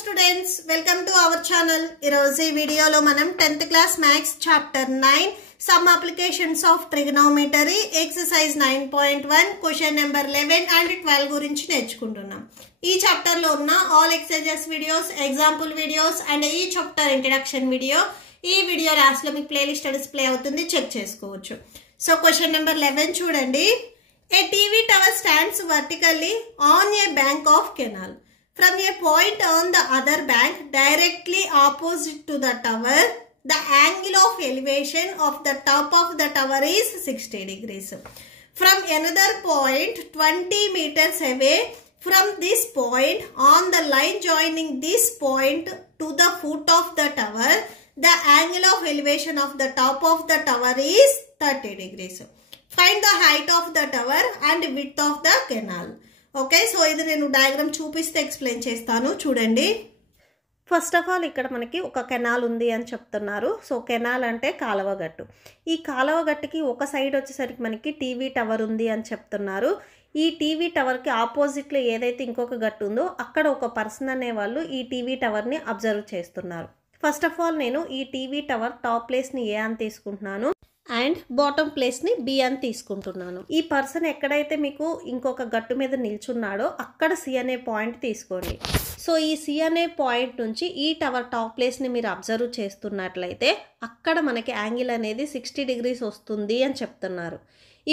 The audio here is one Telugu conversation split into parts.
students, welcome to our channel. ఈరోజు ఈ వీడియోలో మనం 10th class maths chapter 9 some applications of trigonometry exercise 9.1 question number 11 and 12 గురించి నేర్చుకుంటున్నాం. ఈ చాప్టర్ లో ఉన్న all exercises videos, example videos and ఈ చాప్టర్ ఇంట్రడక్షన్ వీడియో ఈ వీడియో లాస్ట్ లో మీకు ప్లేలిస్ట్ డిస్ప్లే అవుతుంది, చెక్ చేసుకోవచ్చు. సో క్వశ్చన్ నెంబర్ 11 చూడండి. A TV tower stands vertically on a bank of canal. From a point on the other bank directly opposite to the tower, the angle of elevation of the top of the tower is 60 degrees. From another point 20 meters away from this point on the line joining this point to the foot of the tower, the angle of elevation of the top of the tower is 30 degrees. Find the height of the tower and width of the canal. Okay, so ఇది నేను డయాగ్రామ్ చూపిస్తే ఎక్స్ప్లెయిన్ చేస్తాను చూడండి. ఫస్ట్ ఆఫ్ ఆల్ ఇక్కడ మనకి ఒక కెనాల్ ఉంది అని చెప్తున్నారు. సో కెనాల్ అంటే కాలువగట్టు. ఈ కాలువగట్టుకి ఒక సైడ్ వచ్చేసరికి మనకి టీవీ టవర్ ఉంది అని చెప్తున్నారు. ఈ టీవీ టవర్కి ఆపోజిట్లో ఏదైతే ఇంకొక గట్టు ఉందో అక్కడ ఒక పర్సన్ అనేవాళ్ళు ఈ టీవీ టవర్ని అబ్జర్వ్ చేస్తున్నారు. ఫస్ట్ ఆఫ్ ఆల్ నేను ఈ టీవీ టవర్ టాప్ ప్లేస్ని ఏ అని తీసుకుంటున్నాను అండ్ బాటమ్ ప్లేస్ని బి అని తీసుకుంటున్నాను. ఈ పర్సన్ ఎక్కడైతే మీకు ఇంకొక గట్టు మీద నిల్చున్నాడో అక్కడ సి అనే పాయింట్ తీసుకోండి. సో ఈ సి అనే పాయింట్ నుంచి ఈ టవర్ టాప్ ప్లేస్ని మీరు అబ్జర్వ్ చేస్తున్నట్లయితే అక్కడ మనకి యాంగిల్ అనేది 60 డిగ్రీస్ వస్తుంది అని చెప్తున్నారు.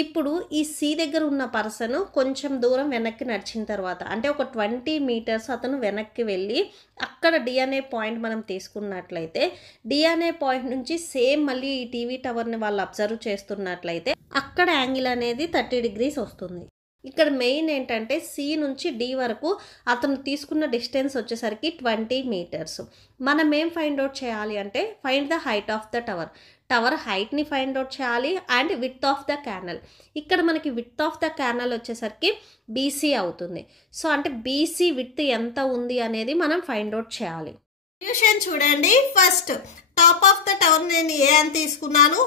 ఇప్పుడు ఈ సి దగ్గర ఉన్న పర్సన్ కొంచెం దూరం వెనక్కి నడిచిన తర్వాత అంటే ఒక 20 మీటర్స్ అతను వెనక్కి వెళ్ళి అక్కడ డి అనే పాయింట్ మనం తీసుకున్నట్లయితే డి అనే పాయింట్ నుంచి సేమ్ మళ్ళీ ఈ టీవీ టవర్ని వాళ్ళు అబ్జర్వ్ చేస్తున్నట్లయితే అక్కడ యాంగిల్ అనేది 30 డిగ్రీస్ వస్తుంది. ఇక్కడ మెయిన్ ఏంటంటే సి నుంచి డి వరకు అతను తీసుకున్న డిస్టెన్స్ వచ్చేసరికి 20 మీటర్స్. మనం ఏం ఫైండ్ అవుట్ చేయాలి అంటే find the height of the tower. Tower హైట్ని ఫైండ్ అవుట్ చేయాలి and width of the canal. ఇక్కడ మనకి విడ్త్ ఆఫ్ ద క్యానల్ వచ్చేసరికి బీసీ అవుతుంది. సో అంటే బీసీ విడ్త్ ఎంత ఉంది అనేది మనం ఫైండ్ అవుట్ చేయాలి. సొల్యూషన్ చూడండి. First top of the tower నేను ఏ అని తీసుకున్నాను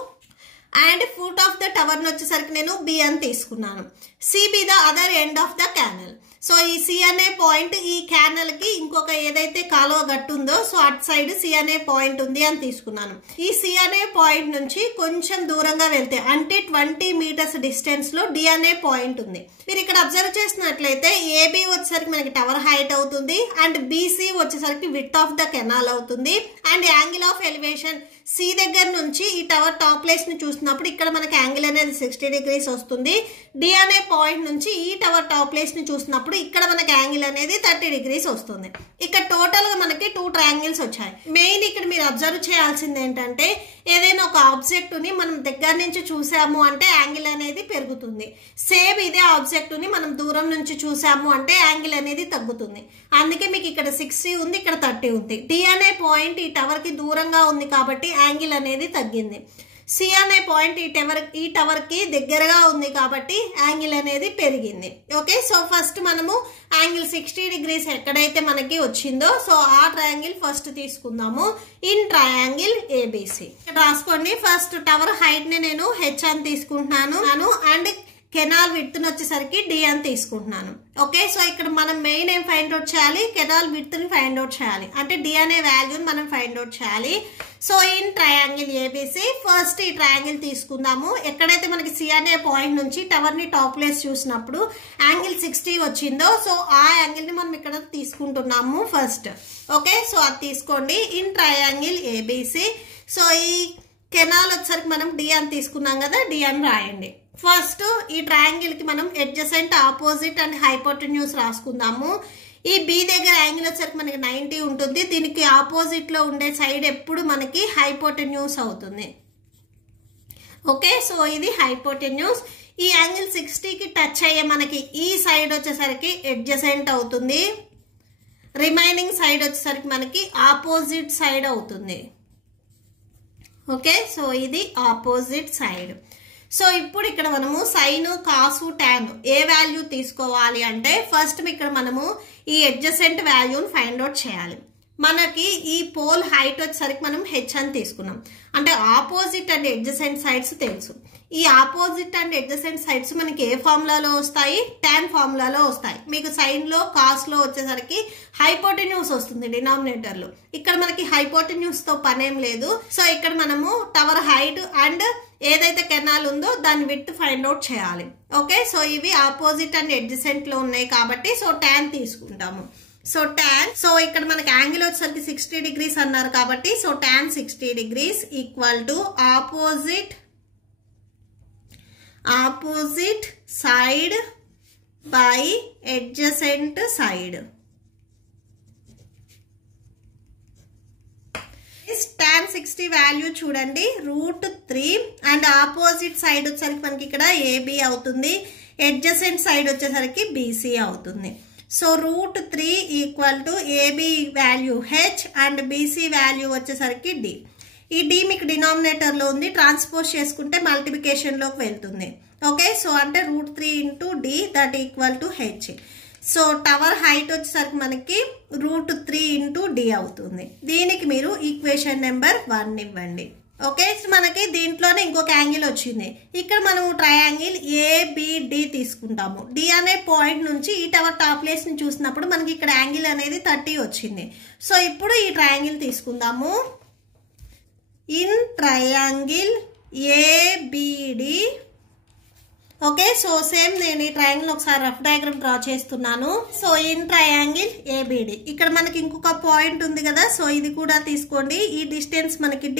and foot of the tower వచ్చేసరికి నేను బి అని తీసుకున్నాను. C B the other end of the canal. So ఈ సి అనే పాయింట్ ఈ క్యానల్ కి ఇంకొక ఏదైతే కాలువ గట్టు ఉందో సో అటు సైడ్ సి అనే పాయింట్ ఉంది అని తీసుకున్నాను. ఈ సి అనే పాయింట్ నుంచి కొంచెం దూరంగా వెళ్తే అంటే 20 మీటర్స్ డిస్టెన్స్ లో డి అనే పాయింట్ ఉంది. మీరు ఇక్కడ అబ్జర్వ్ చేసినట్లయితే ఏబి వచ్చేసరికి మనకి టవర్ హైట్ అవుతుంది అండ్ బీసీ వచ్చేసరికి విడ్త్ ఆఫ్ ద కెనాల్ అవుతుంది and angle of elevation C దగ్గర నుంచి ఈ టవర్ టాప్ ప్లేస్ ని చూసినప్పుడు ఇక్కడ మనకి యాంగిల్ అనేది 60 డిగ్రీస్ వస్తుంది. డి అనే పాయింట్ నుంచి ఈ టవర్ టాప్ ప్లేస్ ని చూసినప్పుడు ఇక్కడ మనకి యాంగిల్ అనేది 30 డిగ్రీస్ వస్తుంది. ఇక్కడ టోటల్ గా మనకి 2 ట్రయాంగిల్స్ వచ్చాయి. మెయిన్ ఇక్కడ మీరు అబ్జర్వ్ చేయాల్సింది ఏంటంటే ఏదైనా ఒక ఆబ్జెక్ట్ ని మనం దగ్గర నుంచి చూసాము అంటే యాంగిల్ అనేది పెరుగుతుంది. సేమ్ ఇదే ఆబ్జెక్ట్ ని మనం దూరం నుంచి చూసాము అంటే యాంగిల్ అనేది తగ్గుతుంది. అందుకే మీకు ఇక్కడ 60 ఉంది, ఇక్కడ 30 ఉంది. డి అనే పాయింట్ ఈ టవర్ కి దూరంగా ఉంది కాబట్టి యాంగిల్ అనేది తగ్గింది. సి అనే పాయింట్ ఈ టవర్ కి దగ్గరగా ఉంది కాబట్టి యాంగిల్ అనేది పెరిగింది. ఓకే, సో ఫస్ట్ మనము యాంగిల్ 60 డిగ్రీస్ ఎక్కడైతే మనకి వచ్చిందో సో ఆ ట్రయాంగిల్ ఫస్ట్ తీసుకుందాము. ఇన్ ట్రయాంగిల్ ఏబిసి రాసుకోండి. ఫస్ట్ టవర్ హైట్ ని నేను హెచ్ అని తీసుకుంటున్నాను అండ్ కెనాల్ విడ్త్ వచ్చేసరికి డి అని తీసుకుంటున్నాను. ఓకే, సో ఇక్కడ మనం మెయిన్ ఏం ఫైండ్ అవుట్ చేయాలి, కెనాల్ విడ్త్ ని ఫైండ్ అవుట్ చేయాలి అంటే డి అనే వాల్యూని మనం ఫైండ్ అవుట్ చేయాలి. So in triangle ABC first ఈ ట్రయాంగిల్ తీసుకుందాము. ఎక్కడైతే మనకి సి అనే పాయింట్ నుంచి టవర్ ని టాప్ ప్లేస్ చూసినప్పుడు యాంగిల్ 60 వచ్చిందో సో ఆ యాంగిల్ ని మనం ఇక్కడ తీసుకుంటున్నాము ఫస్ట్. ఓకే, సో అది తీసుకోండి. ఇన్ ట్రయాంగిల్ ఏబిసి సో ఈ కెనాల్ వచ్చేసరికి మనం డి అని తీసుకున్నాం కదా, డి అని రాయండి. ఫస్ట్ ఈ ట్రయాంగిల్ కి మనం అడ్జసెంట్, ఆపోజిట్ అండ్ హైపోటెన్యూస్ రాసుకుందాము. ఈ బి దగ్గర యాంగిల్ వచ్చేసరికి మనకి 90 ఉంటుంది. దీనికి ఆపోజిట్ లో ఉండే సైడ్ ఎప్పుడు మనకి హైపోటెన్యూస్ అవుతుంది. ఓకే, సో ఇది హైపోటెన్యూస్. ఈ యాంగిల్ 60 కి టచ్ అయ్యే మనకి ఈ సైడ్ వచ్చేసరికి అడ్జసెంట్ అవుతుంది. రిమైనింగ్ సైడ్ వచ్చేసరికి మనకి ఆపోజిట్ సైడ్ అవుతుంది. ఓకే, సో ఇది ఆపోజిట్ సైడ్. సో ఇప్పుడు ఇక్కడ మనము సైన్, కాసు, టాన్ ఏ వాల్యూ తీసుకోవాలి అంటే ఫస్ట్ ఇక్కడ మనము ఈ అడ్జసెంట్ వాల్యూని ఫైండ్ అవుట్ చేయాలి. మనకి ఈ పోల్ హైట్ వచ్చేసరికి మనం హెచ్ అని తీసుకున్నాం అంటే ఆపోజిట్ అండ్ అడ్జసెంట్ సైడ్స్ తెలుసు. ఈ ఆపోజిట్ అండ్ అడ్జసెంట్ సైడ్స్ మనకి ఏ ఫార్ములాలో వస్తాయి? tan ఫార్ములాలో వస్తాయి. మీకు సైన్లో కాస్లో వచ్చేసరికి హైపోటెన్యూస్ వస్తుంది డినామినేటర్లో. ఇక్కడ మనకి హైపోటెన్యూస్తో పనేం లేదు. సో ఇక్కడ మనము టవర్ హైట్ అండ్ ఏదైతే కెనాల్ ఉందో దాని విడ్త్ ఫైండ్ అవుట్ చేయాలి. ఓకే, సో ఇవి ఆపోజిట్ అండ్ అడ్జసెంట్లో ఉన్నాయి కాబట్టి సో tan తీసుకుంటాము. సో tan, సో ఇక్కడ మనకి యాంగిల్ వచ్చేసరికి 60 degrees అన్నారు కాబట్టి so tan 60 degrees equal to opposite side by adjacent side. tan 60 value చూడండి √3 అండ్ ఆపోజిట్ సైడ్ వచ్చేసరికి మనకి ఇక్కడ AB అవుతుంది, అడ్జసెంట్ సైడ్ వచ్చేసరికి BC అవుతుంది. So √3 equal to AB value H and BC value వచ్చేసరికి D. ఈ D మీకు డినామినేటర్లో ఉంది, ట్రాన్స్పోజ్ చేసుకుంటే మల్టిప్లికేషన్లోకి వెళ్తుంది. ఓకే, సో అంటే √3 × D that equal to H. So tower height వచ్చేసరికి మనకి √3 × D అవుతుంది. దీనికి మీరు ఈక్వేషన్ నెంబర్ 1 ఇవ్వండి. ఓకే, మనకి దీంట్లోనే ఇంకొక యాంగిల్ వచ్చింది. ఇక్కడ మనము ట్రయాంగిల్ ABD తీసుకుంటాము. D అనే పాయింట్ నుంచి ఈ టవర్ టాప్ ప్లేస్ ని చూసినప్పుడు మనకి ఇక్కడ యాంగిల్ అనేది 30 వచ్చింది. సో ఇప్పుడు ఈ ట్రయాంగిల్ తీసుకుందాము. In triangle ABD. Okay, so same నేను ఈ ట్రయాంగిల్ ఒకసారి రఫ్ డయాగ్రామ్ డ్రా చేస్తున్నాను. సో ఇన్ ట్రయాంగిల్ ABD ఇక్కడ మనకి ఇంకొక పాయింట్ ఉంది కదా, సో ఇది కూడా తీసుకోండి. ఈ డిస్టెన్స్ మనకి D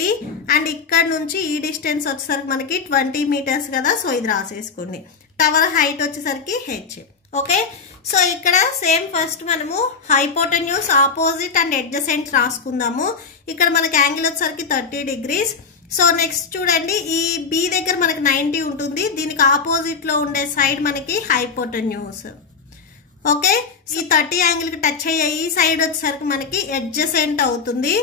అండ్ ఇక్కడ నుంచి ఈ డిస్టెన్స్ వచ్చేసరికి మనకి 20 meters కదా, సో ఇది రాసేసుకోండి. టవర్ హైట్ వచ్చేసరికి H. ఓకే, సో ఇక్కడ సేమ్ ఫస్ట్ మనము హైపోటెన్యూస్, ఆపోజిట్ అండ్ అడ్జసెంట్ రాసుకుందాము. ఇక్కడ మనకి యాంగిల్ వచ్చేసరికి 30 degrees. సో నెక్స్ట్ చూడండి, ఈ B దగ్గర మనకి 90 ఉంటుంది, దీనికి ఆపోజిట్ లో ఉండే సైడ్ మనకి హైపోటెన్యూస్. ఓకే, ఈ 30 యాంగిల్ కి టచ్ అయ్యే ఈ సైడ్ వచ్చేసరికి మనకి అడ్జసెంట్ అవుతుంది,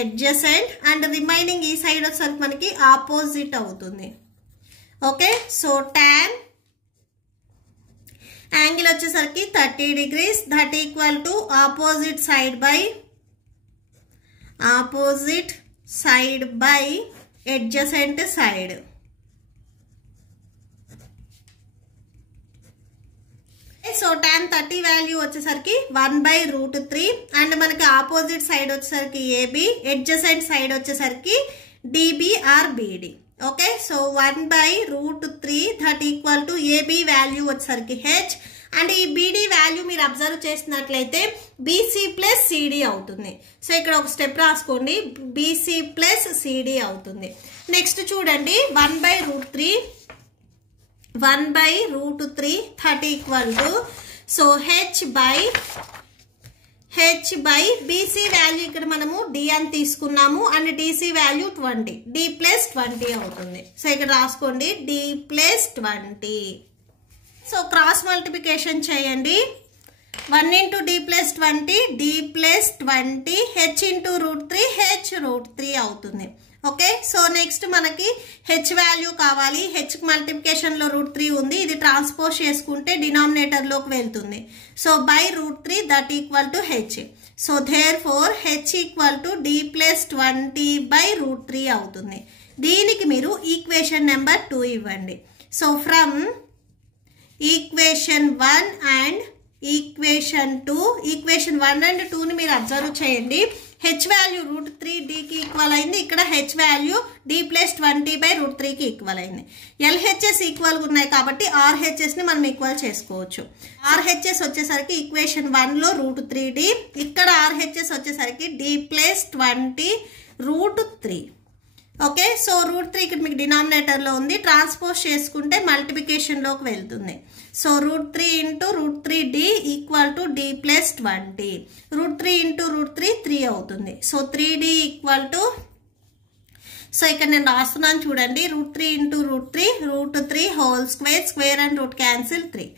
అడ్జసెంట్ అండ్ రిమైనింగ్ ఈ సైడ్ వచ్చేసరికి మనకి ఆపోజిట్ అవుతుంది. ఓకే, సో tan యాంగిల్ వచ్చేసరికి 30 degrees that equal to opposite side by adjacent side. So tan 30 value వచ్చేసరికి 1/√3 అండ్ మనకి ఆపోజిట్ సైడ్ వచ్చేసరికి AB, అడ్జసెంట్ సైడ్ వచ్చేసరికి DB or BD. Okay, so 1/√3 that equal to AB value వచ్చేసరికి H అండ్ ఈ BD వాల్యూ మీరు అబ్జర్వ్ చేసినట్లయితే BC ప్లస్ CD అవుతుంది. సో ఇక్కడ ఒక స్టెప్ రాసుకోండి, BC ప్లస్ CD అవుతుంది. నెక్స్ట్ చూడండి 1/√3 that equal to so H by BC value ఇక్కడ మనము D అని తీసుకున్నాము and DC value 20, D plus 20 అవుతుంది. సో ఇక్కడ రాసుకోండి D plus 20. So cross multiplication చేయండి. 1 × D plus 20, D plus 20, H × √3, H √3 అవుతుంది. ఓకే, సో నెక్స్ట్ మనకి H వాల్యూ కావాలి. H మల్టిప్లికేషన్లో √3 ఉంది, ఇది ట్రాన్స్పోజ్ చేసుకుంటే డినామినేటర్లోకి వెళ్తుంది. So by √3 that equal to H. So therefore H equal to D plus 20 by √3 అవుతుంది. దీనికి మీరు ఈక్వేషన్ నెంబర్ 2 ఇవ్వండి. So from equation 1 and equation 2, equation 1 and 2ని మీరు అబ్జర్వ్ చేయండి. H వాల్యూ √3 Dకి ఈక్వల్ అయింది, ఇక్కడ H value D plus 20 by √3కి ఈక్వల్ అయింది. LHS ఈక్వల్గా ఉన్నాయి కాబట్టి RHSని మనం ఈక్వల్ చేసుకోవచ్చు. RHS వచ్చేసరికి ఈక్వేషన్ 1లో √3D, ఇక్కడ RHS వచ్చేసరికి D ప్లస్ 20 √3. ఓకే, సో √3 ఇక్కడ మీకు డినామినేటర్లో ఉంది, ట్రాన్స్పోజ్ చేసుకుంటే మల్టిప్లికేషన్లోకి వెళ్తుంది. So √3 × √3D equal to D plus 20, √3 × √3 3 అవుతుంది. So 3D equal to, so ఇక్కడ నేను రాస్తున్నాను చూడండి, √3 × √3 whole square, square and root cancel 3.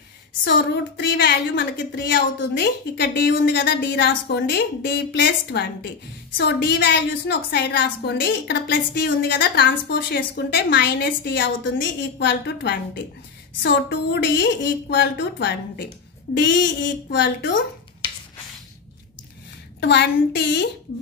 So √3 value మనకి 3 అవుతుంది. ఇక్కడ D ఉంది కదా, D రాసుకోండి, D ప్లస్ 20. సో D వాల్యూస్ని ఒక సైడ్ రాసుకోండి, ఇక్కడ ప్లస్ D ఉంది కదా, ట్రాన్స్పోజ్ చేసుకుంటే -D అవుతుంది equal to 20. So 2D equal to 20, D equal to 20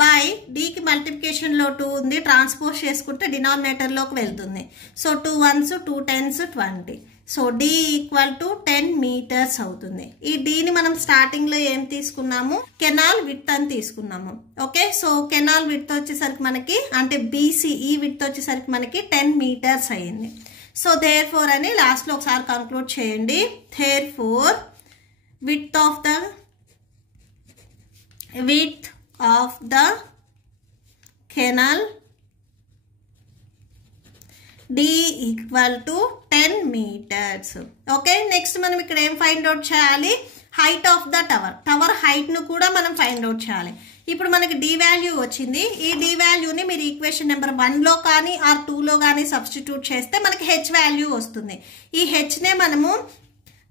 by డీకి మల్టిప్లికేషన్లో 2 ఉంది, ట్రాన్స్పోజ్ చేసుకుంటే డినామినేటర్లోకి వెళ్తుంది. So 2 1s 2 10s 20. So D equal to 10 meters అవుతుంది. ఈ డీని మనం స్టార్టింగ్లో ఏం తీసుకున్నాము, కెనాల్ విడ్త్ అని తీసుకున్నాము. ఓకే, సో కెనాల్ విడ్త్ వచ్చేసరికి మనకి అంటే బీసీ ఈ విడ్త్ వచ్చేసరికి మనకి 10 మీటర్స్ అయ్యింది. సో దేర్ ఫోర్ అని లాస్ట్లో ఒకసారి కంక్లూడ్ చేయండి. Therefore width of the canal D equal to 10 meters. Okay, next మనం ఇక్కడ ఏం ఫైండ్ అవుట్ చేయాలి, height of the tower. Tower హైట్ను కూడా మనం ఫైండ్ అవుట్ చేయాలి. ఇప్పుడు మనకి డి వాల్యూ వచ్చింది. ఈ డి వాల్యూని మీరు ఈక్వేషన్ నెంబర్ 1లో కానీ ఆర్ 2లో కానీ సబ్స్టిట్యూట్ చేస్తే మనకి హెచ్ వాల్యూ వస్తుంది. ఈ హెచ్నే మనము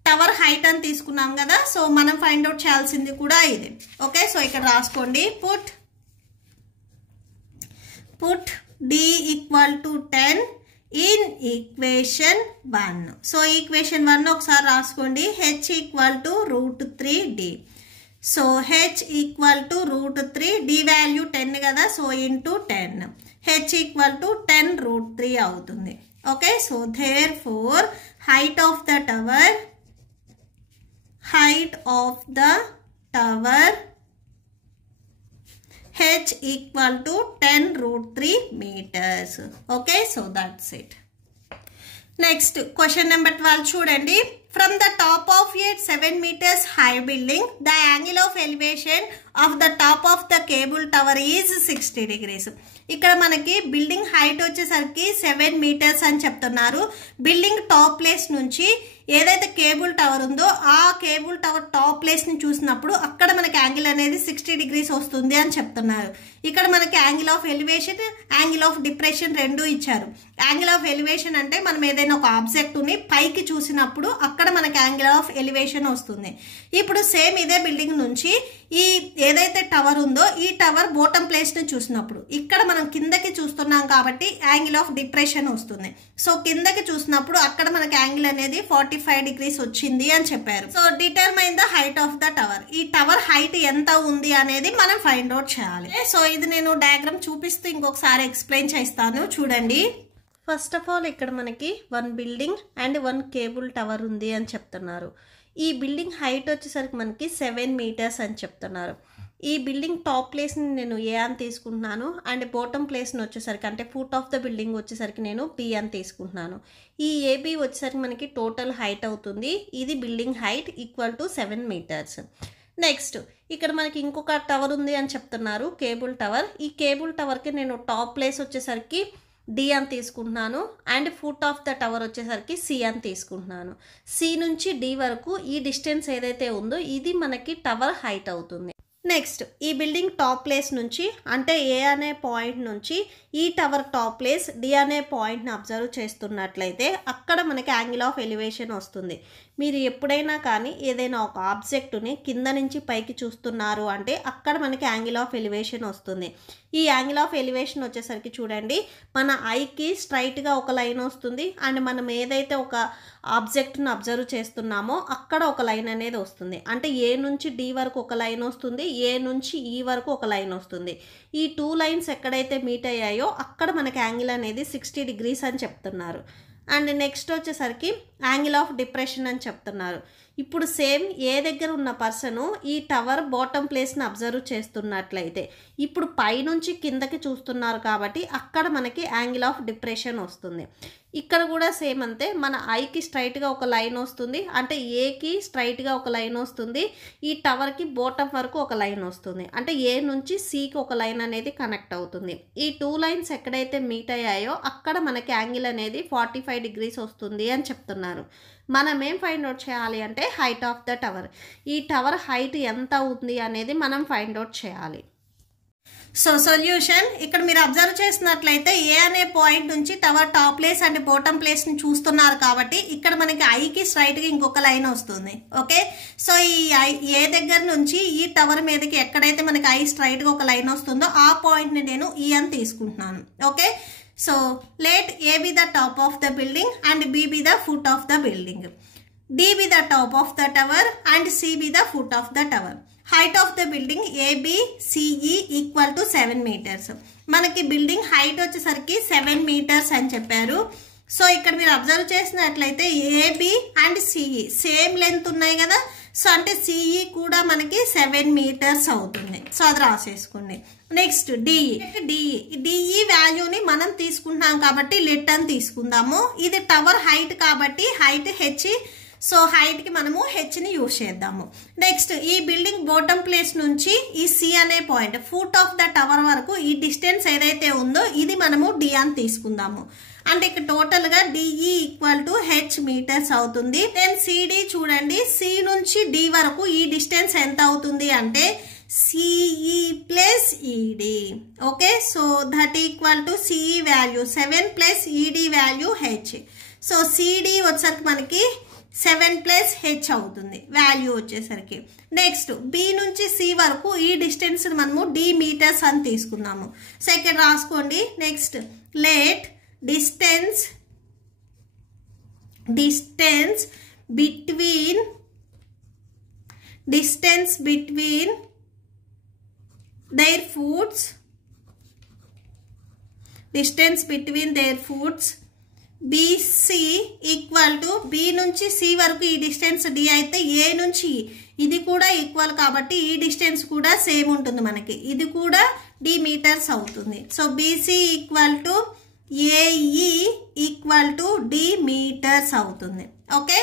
టవర్ హైట్ అని తీసుకున్నాం కదా, సో మనం ఫైండ్ అవుట్ చేయాల్సింది కూడా ఇది. ఓకే, సో ఇక్కడ రాసుకోండి, put D equal to 10 in equation 1. So equation 1 ఒకసారి రాసుకోండి, h equal to √3d. So h equal to √3, d value 10 కదా, so into 10, h equal to 10√3 అవుతుంది. Okay, so therefore height of the tower h equal to 10√3 meters. Okay, so that's it. Next question number 12 చూడండి. From the top of a 7 meters high building, the angle of elevation of the top of the cable tower is 60 degrees. ఇక్కడ మనకి బిల్డింగ్ హైట్ వచ్చేసరికి 7 మీటర్స్ అని చెప్తున్నారు. బిల్డింగ్ టాప్ ప్లేస్ నుంచి ఏదైతే కేబుల్ టవర్ ఉందో ఆ కేబుల్ టవర్ టాప్ ప్లేస్ని చూసినప్పుడు అక్కడ మనకి యాంగిల్ అనేది 60 degrees వస్తుంది అని చెప్తున్నారు. ఇక్కడ మనకి angle of elevation, angle of depression రెండు ఇచ్చారు. యాంగిల్ ఆఫ్ ఎలివేషన్ అంటే మనం ఏదైనా ఒక ఆబ్జెక్ట్ని పైకి చూసినప్పుడు అక్కడ మనకి యాంగిల్ ఆఫ్ ఎలివేషన్ వస్తుంది. ఇప్పుడు సేమ్ ఇదే బిల్డింగ్ నుంచి ఈ ఏదైతే టవర్ ఉందో ఈ టవర్ బాటమ్ ప్లేస్ని చూసినప్పుడు ఇక్కడ మనం కిందకి చూస్తున్నాం కాబట్టి యాంగిల్ ఆఫ్ డిప్రెషన్ వస్తుంది. సో కిందకి చూసినప్పుడు అక్కడ మనకి యాంగిల్ అనేది 45 degrees వచ్చింది అని చెప్పారు. So determine the height of the tower. ఈ టవర్ హైట్ ఎంత ఉంది అనేది మనం ఫైండ్ అవుట్ చేయాలి. సో ఇది నేను డయాగ్రామ్ చూపిస్తూ ఇంకొకసారి ఎక్స్ప్లెయిన్ చేస్తాను, చూడండి. ఫస్ట్ ఆఫ్ ఆల్ ఇక్కడ మనకి 1 బిల్డింగ్ అండ్ 1 కేబుల్ టవర్ ఉంది అని చెప్తున్నారు. ఈ బిల్డింగ్ హైట్ వచ్చేసరికి మనకి 7 మీటర్స్ అని చెప్తున్నారు. ఈ బిల్డింగ్ టాప్ ప్లేస్ని నేను ఏ అని తీసుకుంటున్నాను అండ్ బాటమ్ ప్లేస్ని వచ్చేసరికి అంటే ఫుట్ ఆఫ్ ద బిల్డింగ్ వచ్చేసరికి నేను బి అని తీసుకుంటున్నాను. ఈ ఏబి వచ్చేసరికి మనకి టోటల్ హైట్ అవుతుంది. ఇది building height equal to 7 metres. Next ఇక్కడ మనకి ఇంకొక టవర్ ఉంది అని చెప్తున్నారు, కేబుల్ టవర్. ఈ కేబుల్ టవర్కి నేను టాప్ ప్లేస్ వచ్చేసరికి డి అని తీసుకుంటున్నాను and foot of the tower వచ్చేసరికి సి అని తీసుకుంటున్నాను. సి నుంచి డి వరకు ఈ డిస్టెన్స్ ఏదైతే ఉందో ఇది మనకి టవర్ హైట్ అవుతుంది. నెక్స్ట్ ఈ బిల్డింగ్ టాప్ ప్లేస్ నుంచి అంటే ఏ అనే పాయింట్ నుంచి ఈ టవర్ టాప్ ప్లేస్ డి అనే పాయింట్ని అబ్జర్వ్ చేస్తున్నట్లయితే అక్కడ మనకి యాంగిల్ ఆఫ్ ఎలివేషన్ వస్తుంది. మీరు ఎప్పుడైనా కానీ ఏదైనా ఒక ఆబ్జెక్టుని కింద నుంచి పైకి చూస్తున్నారు అంటే అక్కడ మనకి యాంగిల్ ఆఫ్ ఎలివేషన్ వస్తుంది. ఈ యాంగిల్ ఆఫ్ ఎలివేషన్ వచ్చేసరికి చూడండి, మన ఐకి స్ట్రైట్గా ఒక లైన్ వస్తుంది అండ్ మనం ఏదైతే ఒక ఆబ్జెక్ట్ను అబ్జర్వ్ చేస్తున్నామో అక్కడ ఒక లైన్ అనేది వస్తుంది. అంటే ఏ నుంచి డి వరకు ఒక లైన్ వస్తుంది, ఏ నుంచి ఈ వరకు ఒక లైన్ వస్తుంది. ఈ 2 లైన్స్ ఎక్కడైతే మీట్ అయ్యాయో అక్కడ మనకి యాంగిల్ అనేది 60 degrees అని చెప్తున్నారు. అండ్ నెక్స్ట్ వచ్చేసరికి యాంగిల్ ఆఫ్ డిప్రెషన్ అని చెప్తున్నారు. ఇప్పుడు సేమ్ ఏ దగ్గర ఉన్న పర్సను ఈ టవర్ బాటమ్ ప్లేస్ని అబ్జర్వ్ చేస్తున్నట్లయితే ఇప్పుడు పైనుంచి కిందకి చూస్తున్నారు కాబట్టి అక్కడ మనకి యాంగిల్ ఆఫ్ డిప్రెషన్ వస్తుంది. ఇక్కడ కూడా సేమ్ అంతే, మన ఐకి స్ట్రైట్గా ఒక లైన్ వస్తుంది అంటే ఏకి స్ట్రైట్గా ఒక లైన్ వస్తుంది, ఈ టవర్కి బాటమ్ వరకు ఒక లైన్ వస్తుంది అంటే ఏ నుంచి సికి ఒక లైన్ అనేది కనెక్ట్ అవుతుంది. ఈ 2 లైన్స్ ఎక్కడైతే మీట్ అయ్యాయో అక్కడ మనకి యాంగిల్ అనేది 45 degrees వస్తుంది అని చెప్తున్నారు. మనం ఏం ఫైండ్ అవుట్ చేయాలి అంటే హైట్ ఆఫ్ ద టవర్. ఈ టవర్ హైట్ ఎంత ఉంది అనేది మనం ఫైండ్ అవుట్ చేయాలి. సో సొల్యూషన్ ఇక్కడ మీరు అబ్జర్వ్ చేసినట్లయితే ఏ అనే పాయింట్ నుంచి tower top place and bottom ప్లేస్ని చూస్తున్నారు కాబట్టి ఇక్కడ మనకి ఐకి స్ట్రైట్గా ఇంకొక లైన్ వస్తుంది. ఓకే, సో ఈ ఐ ఏ దగ్గర నుంచి ఈ టవర్ మీదకి ఎక్కడైతే మనకి ఐ స్ట్రైట్గా ఒక లైన్ వస్తుందో ఆ పాయింట్ని నేను ఈ అని తీసుకుంటున్నాను. Okay, so let A be the top of the building and B be the foot of the building. D be the top of the tower and C be the foot of the tower. Height of the building ABCE equal to 7 metres. మనకి బిల్డింగ్ హైట్ వచ్చేసరికి 7 మీటర్స్ అని చెప్పారు. సో ఇక్కడ మీరు అబ్జర్వ్ చేసినట్లయితే AB and CE same length ఉన్నాయి కదా. సో అంటే CE కూడా మనకి 7 మీటర్స్ అవుతుంది. సో అది రాసేసుకోండి. నెక్స్ట్ DE వాల్యూని మనం తీసుకుంటాం కాబట్టి లెట్ అని తీసుకుందాము. ఇది టవర్ హైట్ కాబట్టి హైట్ H. సో హైట్ కి మనము H ని యూజ్ చేద్దాము. నెక్స్ట్ ఈ బిల్డింగ్ బాటమ్ ప్లేస్ నుంచి ఈ C అనే point foot of the tower వరకు ఈ డిస్టెన్స్ ఏదైతే ఉందో ఇది మనము D అని తీసుకుందాము. అంటే ఇక్కడ టోటల్ గా DE equal to H metres అవుతుంది. దెన్ CD చూడండి, C నుంచి D వరకు ఈ డిస్టెన్స్ ఎంత అవుతుంది అంటే CE plus ED. Okay, so that equal to CE value 7 plus ED value H. So CD వచ్చేసరికి మనకి 7 ప్లస్ H అవుతుంది వాల్యూ వచ్చేసరికి. నెక్స్ట్ B నుంచి C వరకు ఈ డిస్టెన్స్ మనము D మీటర్స్ అని తీసుకున్నాము. సో ఇక్కడ రాసుకోండి. Next let distance between their foots BC equal to B నుంచి C వరకు ఈ డిస్టెన్స్ D అయితే A నుంచి ఇది కూడా ఈక్వల్ కాబట్టి ఈ డిస్టెన్స్ కూడా సేమ్ ఉంటుంది మనకి. ఇది కూడా D మీటర్స్ అవుతుంది. So BC equal to AE equal to D meters అవుతుంది. Okay,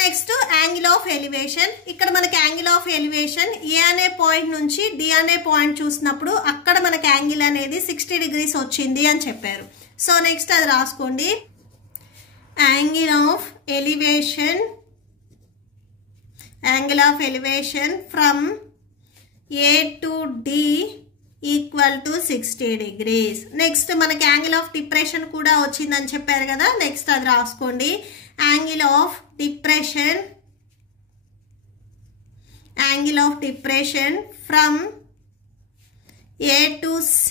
next angle of elevation. ఇక్కడ మనకి యాంగిల్ ఆఫ్ ఎలివేషన్ A అనే పాయింట్ నుంచి D అనే పాయింట్ చూసినప్పుడు అక్కడ మనకి యాంగిల్ అనేది 60 డిగ్రీస్ వచ్చింది అని చెప్పారు. సో నెక్స్ట్ అది రాసుకోండి. Angle of elevation from A to D equal to 60 degrees. Next మనకి యాంగిల్ ఆఫ్ డిప్రెషన్ కూడా వచ్చిందని చెప్పారు కదా. నెక్స్ట్ అది రాసుకోండి. Angle of depression from A to C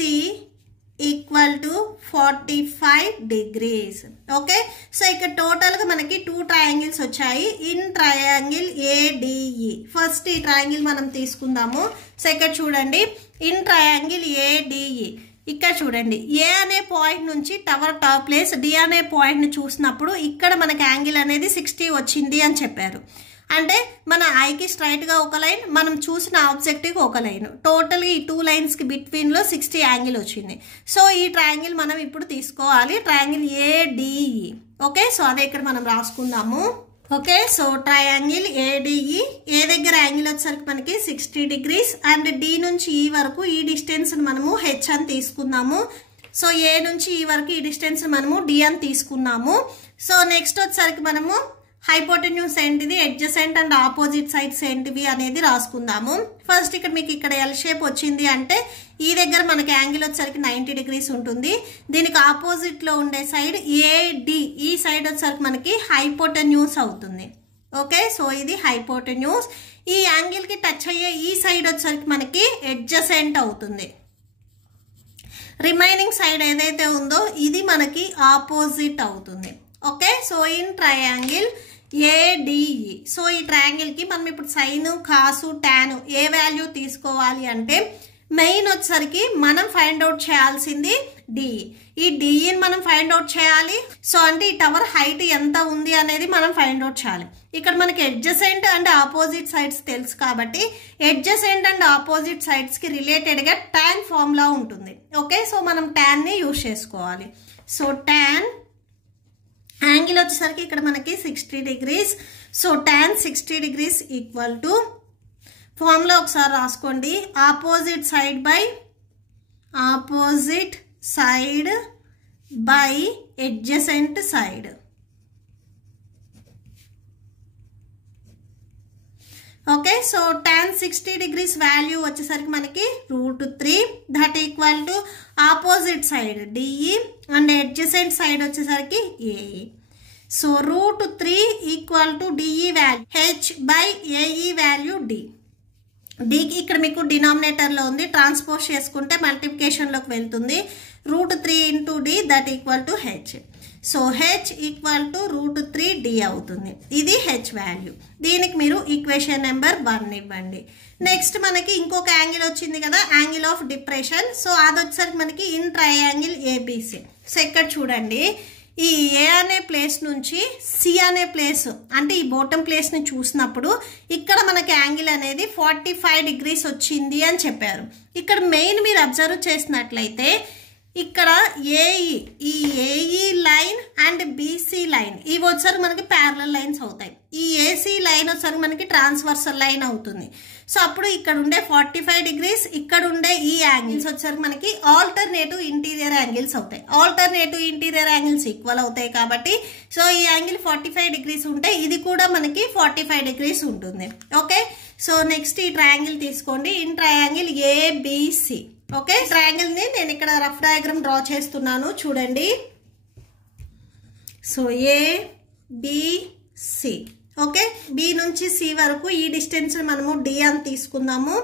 equal to 45 degrees. Okay, so ఇక్కడ టోటల్ గా మనకి 2 ట్రయాంగిల్స్ వచ్చాయి ఇన్ ట్రయాంగిల్ ADE. ఫస్ట్ ఈ ట్రయాంగిల్ మనం తీసుకుందాము. సో ఇక్కడ చూడండి, ఇన్ ట్రయాంగిల్ ADE ఇక్కడ చూడండి, A అనే పాయింట్ నుంచి టవర్ టాప్ ప్లేస్ D అనే పాయింట్ ని చూసినప్పుడు ఇక్కడ మనకి యాంగిల్ అనేది 60 వచ్చింది అని చెప్పారు. అంటే మన ఐకి స్ట్రైట్ గా ఒక లైన్, మనం చూసిన ఆబ్జెక్టివ్ ఒక లైన్, టోటల్ ఈ 2 లైన్స్ కి బిట్వీన్ లో 60 యాంగిల్ వచ్చింది. సో ఈ ట్రయాంగిల్ మనం ఇప్పుడు తీసుకోవాలి, ట్రయాంగిల్ ADE. ఓకే, సో అదే ఇక్కడ మనం రాసుకుందాము. ఓకే, సో ట్రయాంగిల్ ADE ఏ దగ్గర యాంగిల్ వచ్చేసరికి మనకి 60 డిగ్రీస్ అండ్ D నుంచి E వరకు ఈ డిస్టెన్స్ మనము H అని తీసుకున్నాము. సో A నుంచి E వరకు ఈ డిస్టెన్స్ మనము D అని తీసుకున్నాము. సో నెక్స్ట్ వచ్చేసరికి మనము హైపోటెన్యూస్ ఏంటిది, అడ్జసెంట్ అండ్ ఆపోజిట్ సైడ్స్ ఏంటివి అనేది రాసుకుందాము. ఫస్ట్ ఇక్కడ మీకు ఇక్కడ ఎల్ షేప్ వచ్చింది అంటే ఈ దగ్గర మనకి యాంగిల్ వచ్చేసరికి 90 డిగ్రీస్ ఉంటుంది. దీనికి ఆపోజిట్ లో ఉండే సైడ్ AD ఈ సైడ్ వచ్చేసరికి మనకి హైపోటెన్యూస్ అవుతుంది. ఓకే, సో ఇది హైపోటెన్యూస్. ఈ యాంగిల్ కి టచ్ అయ్యే ఈ సైడ్ వచ్చేసరికి మనకి అడ్జసెంట్ అవుతుంది. రిమైనింగ్ సైడ్ ఏదైతే ఉందో ఇది మనకి ఆపోజిట్ అవుతుంది. Okay, so in triangle ADE. So ఈ ట్రయాంగిల్ కి మనం ఇప్పుడు సైన్, కాసు, టాన్ ఏ వాల్యూ తీసుకోవాలి అంటే మెయిన్ వచ్చేసరికి మనం ఫైండ్ అవుట్ చేయాల్సింది DE. ఈ DEని మనం ఫైండ్ అవుట్ చేయాలి. సో అంటే ఈ టవర్ హైట్ ఎంత ఉంది అనేది మనం ఫైండ్ అవుట్ చేయాలి. ఇక్కడ మనకి అడ్జసెంట్ అండ్ ఆపోజిట్ సైడ్స్ తెలుసు కాబట్టి అడ్జసెంట్ అండ్ ఆపోజిట్ సైడ్స్ కి రిలేటెడ్ గా టాన్ ఫార్ములా ఉంటుంది. ఓకే, సో మనం టాన్ ని యూజ్ చేసుకోవాలి. సో టాన్ యాంగిల్ వచ్చేసరికి ఇక్కడ మనకి 60 degrees. So tan 60 degrees equal to formula ఒకసారి రాసుకోండి, opposite side by adjacent side. Okay, so tan 60 degrees value వచ్చేసరికి మనకి √3 that equal to opposite side DE and adjacent side వచ్చేసరికి AE. So √3 equal to DE value H by AE value D. Dకి ఇక్కడ మీకు డినామినేటర్లో ఉంది, ట్రాన్స్పోజ్ చేసుకుంటే మల్టిప్లికేషన్లోకి వెళ్తుంది. √3 into D that equal to H. So H equal to √3d అవుతుంది. ఇది హెచ్ వాల్యూ. దీనికి మీరు ఈక్వేషన్ నెంబర్ 1 ఇవ్వండి. నెక్స్ట్ మనకి ఇంకొక యాంగిల్ వచ్చింది కదా, యాంగిల్ ఆఫ్ డిప్రెషన్. సో అది వచ్చేసరికి మనకి ఇన్ ట్రయాంగిల్ ఏబిసి. సో ఇక్కడ చూడండి, ఈ ఏ అనే ప్లేస్ నుంచి సి అనే ప్లేస్ అంటే ఈ బాటమ్ ప్లేస్ని చూసినప్పుడు ఇక్కడ మనకి యాంగిల్ అనేది 45 డిగ్రీస్ వచ్చింది అని చెప్పారు. ఇక్కడ మెయిన్ మీరు అబ్జర్వ్ చేసినట్లయితే ఇక్కడ ఈ AE line and BC line ఇవి వచ్చేసరికి మనకి ప్యారలల్ లైన్స్ అవుతాయి. ఈ ఏసీ లైన్ వచ్చేసరికి మనకి ట్రాన్స్వర్సల్ లైన్ అవుతుంది. సో అప్పుడు ఇక్కడ ఉండే 45 డిగ్రీస్, ఇక్కడ ఉండే ఈ యాంగిల్స్ వచ్చేసరికి మనకి ఆల్టర్నేటివ్ ఇంటీరియర్ యాంగిల్స్ అవుతాయి. ఆల్టర్నేటివ్ ఇంటీరియర్ యాంగిల్స్ ఈక్వల్ అవుతాయి కాబట్టి సో ఈ యాంగిల్ 45 డిగ్రీస్ ఉంటే ఇది కూడా మనకి 45 డిగ్రీస్ ఉంటుంది. ఓకే, సో నెక్స్ట్ ఈ ట్రయాంగిల్ తీసుకోండి, in triangle ABC. Okay, triangle ని నేను ఇక్కడ రఫ్ డయాగ్రామ్ డ్రా చేస్తున్నాను చూడండి. So ABC. ఓకే, బి నుంచి సి వరకు ఈ డిస్టెన్స్ మనము డి అని తీసుకున్నాము.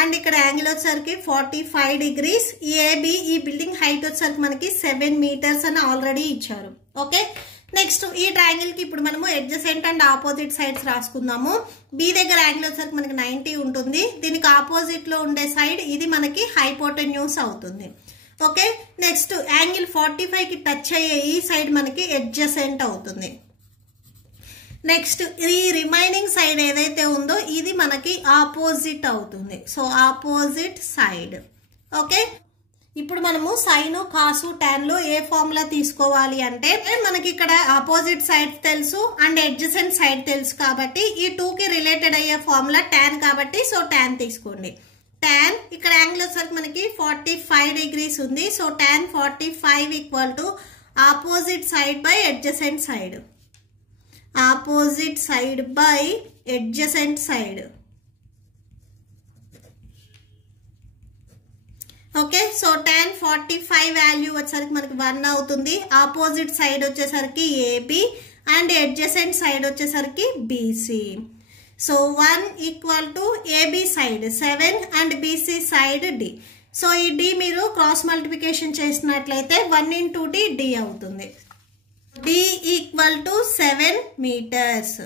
అండ్ ఇక్కడ యాంగిల్ వచ్చేసరికి 45 డిగ్రీస్. ఏబి ఈ బిల్డింగ్ హైట్ వచ్చేసరికి మనకి 7 మీటర్స్ అని ఆల్రెడీ ఇచ్చారు. ఓకే, నెక్స్ట్ ఈ ట్రయాంగిల్ కి ఇప్పుడు మనము అడ్జసెంట్ అండ్ ఆపోజిట్ సైడ్స్ రాసుకుందాము. బి దగ్గర యాంగిల్ వచ్చేసరికి మనకి 90 ఉంటుంది. దీనికి ఆపోజిట్ లో ఉండే సైడ్ ఇది మనకి హైపోటెన్యూస్ అవుతుంది. ఓకే, నెక్స్ట్ యాంగిల్ 45 కి టచ్ అయ్యే ఈ సైడ్ మనకి అడ్జసెంట్ అవుతుంది. నెక్స్ట్ ఈ రిమైనింగ్ సైడ్ ఏదైతే ఉందో ఇది మనకి ఆపోజిట్ అవుతుంది. So opposite side. ఓకే, ఇప్పుడు మనము సైన్, కాసు, టాన్ లో ఏ ఫార్ములా తీసుకోవాలి అంటే మనకి ఇక్కడ ఆపోజిట్ సైడ్ తెలుసు అండ్ అడ్జసెంట్ సైడ్ తెలుసు కాబట్టి ఈ 2 కి రిలేటెడ్ అయ్యే ఫార్ములా టాన్ కాబట్టి సో టాన్ తీసుకోండి. టాన్ ఇక్కడ యాంగిల్ వచ్చేసరికి మనకి 45 డిగ్రీస్ ఉంది. So tan 45 equal to opposite side by adjacent side. Opposite side by adjacent side. Okay, so tan 45 value వచ్చేసరికి మనకి 1 అవుతుంది. ఆపోజిట్ సైడ్ వచ్చేసరికి ఏబి అండ్ అడ్జసెంట్ సైడ్ వచ్చేసరికి BC. So 1 equal to AB side 7 and BC side D. So ఈ డి మీరు క్రాస్ మల్టిప్లికేషన్ చేసినట్లయితే 1 into డి అవుతుంది. D equal to 7 metres.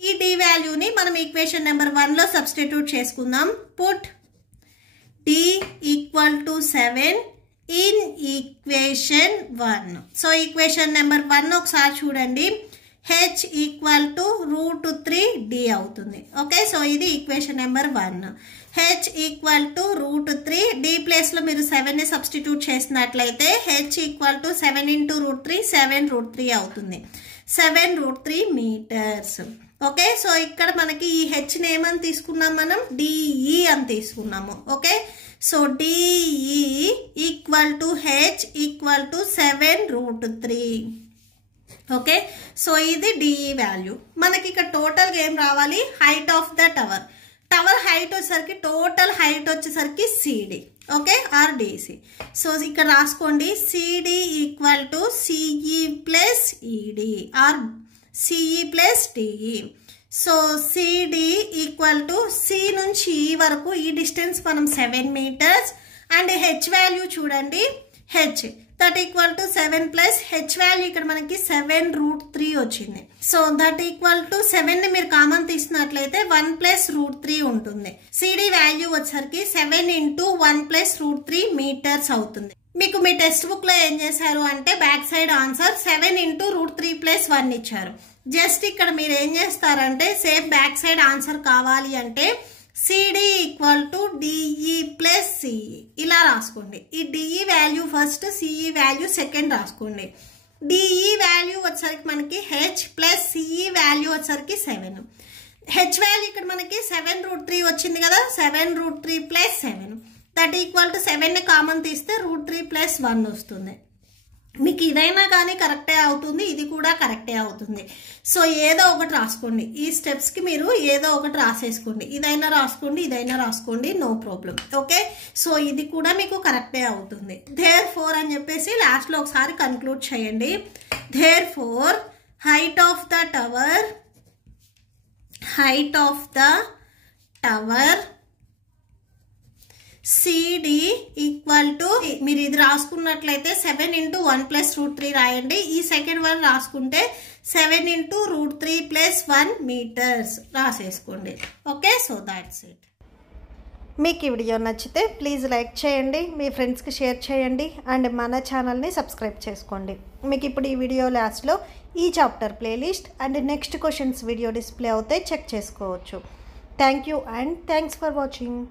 ఈ డి వాల్యూని మనం ఈక్వేషన్ నెంబర్ 1 లో సబ్స్టిట్యూట్ చేసుకుందాం. Put d equal to 7 in equation 1. So equation number 1 ఒకసారి చూడండి. h ఈక్వల్ టు √3d అవుతుంది. ఓకే, సో ఇది equation number 1. h equal to √3, d place లో మీరు 7 ని సబ్స్టిట్యూట్ చేసినట్లయితే h ఈక్వల్ టు 7 into √3 7√3 అవుతుంది. 7√3 మీటర్స్. ఓకే, సో ఇక్కడ మనకి ఈ హెచ్ ని ఏమని తీసుకున్నాం మనం, డిఈ అని తీసుకున్నాము. Okay, so DE equal to H equal to 7√3. Okay, so ఇది డిఈ వాల్యూ. మనకి ఇక్కడ టోటల్ ఏం రావాలి, height of the tower. Tower height వచ్చేసరికి టోటల్ హైట్ వచ్చేసరికి CD. Okay, or DC. So ఇక్కడ రాసుకోండి, CD equal to CE plus ED or CE plus DE. So CD equal to C నుంచి ఈ వరకు ఈ డిస్టెన్స్ మనం 7 మీటర్స్ అండ్ హెచ్ వాల్యూ చూడండి, H that equal to 7 plus H value ఇక్కడ మనకి 7√3 వచ్చింది. సో దట్ ఈక్వల్ టు 7 ని మీరు కామన్ తీసినట్లయితే 1 ప్లస్ √3 ఉంటుంది. సిడి వాల్యూ వచ్చేసరికి 7 into 1 ప్లస్ √3 మీటర్స్ అవుతుంది. మీకు మీ టెక్స్ట్ బుక్ లో ఏం చేశారు అంటే back side answer 7 into √3 plus 1 ఇచ్చారు. జస్ట్ ఇక్కడ మీరు ఏం చేస్తారంటే సేమ్ బ్యాక్ సైడ్ ఆన్సర్ కావాలి అంటే CD equal to DE plus CE ఇలా రాసుకోండి. ఈ DE value first, CE value second రాసుకోండి. డిఈ వాల్యూ వచ్చేసరికి మనకి హెచ్ ప్లస్ సిఈ వాల్యూ వచ్చేసరికి 7. హెచ్ వాల్యూ ఇక్కడ మనకి 7√3 వచ్చింది కదా, 7√3 ప్లస్ 7 దట్ ఈక్వల్ టు 7 ని కామన్ తీస్తే √3 ప్లస్ 1 వస్తుంది. మీకు ఇదైనా కానీ కరెక్టే అవుతుంది, ఇది కూడా కరెక్టే అవుతుంది. సో ఏదో ఒకటి రాసుకోండి. ఈ స్టెప్స్ కి మీరు ఏదో ఒకటి రాసేసుకోండి. ఇదైనా రాసుకోండి, ఇదైనా రాసుకోండి, నో ప్రాబ్లం. ఓకే, సో ఇది కూడా మీకు కరెక్టే అవుతుంది. దేర్ ఫోర్ అని చెప్పేసి లాస్ట్ లో ఒకసారి కన్క్లూడ్ చేయండి. Therefore height of the tower CD equal to మీరు ఇది రాసుకున్నట్లయితే 7 × 1 + √3 రాయండి. ఈ సెకండ్ వన్ రాసుకుంటే 7 × √3 + 1 మీటర్స్ రాసేసుకోండి. Okay, so that's it. మీకు ఈ వీడియో నచ్చితే ప్లీజ్ లైక్ చేయండి, మీ ఫ్రెండ్స్కి షేర్ చేయండి అండ్ మన ఛానల్ని సబ్స్క్రైబ్ చేసుకోండి. మీకు ఇప్పుడు ఈ వీడియో లాస్ట్లో ఈ chapter playlist and next questions video display అవుతాయి, చెక్ చేసుకోవచ్చు. Thank you and thanks for watching.